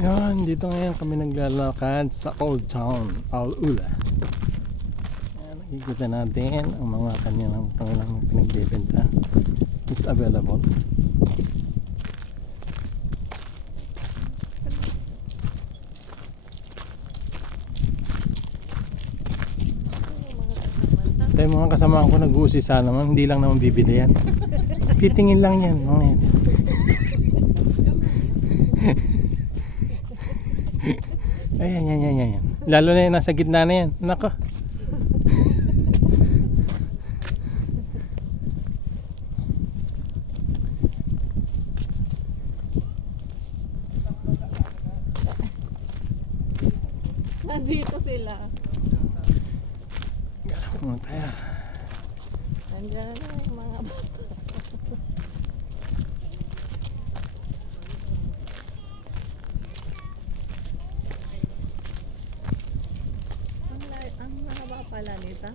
Yan, dito ngayon kami naglalakad sa Old Town, Al-Ula. Yan, nakikita natin ang mga kanilang pinagbebenta is available. Tayo mga kasama ko nag-uusisa naman, hindi lang naman bibili yan. Titingin lang yan. Oh, yan. Ayan, yan. Lalo na yan, nasa gitna na yan. Nako. Nandito sila. Galap mo tayo. Nandiyan na yung mga bata. Ang haba pala nito.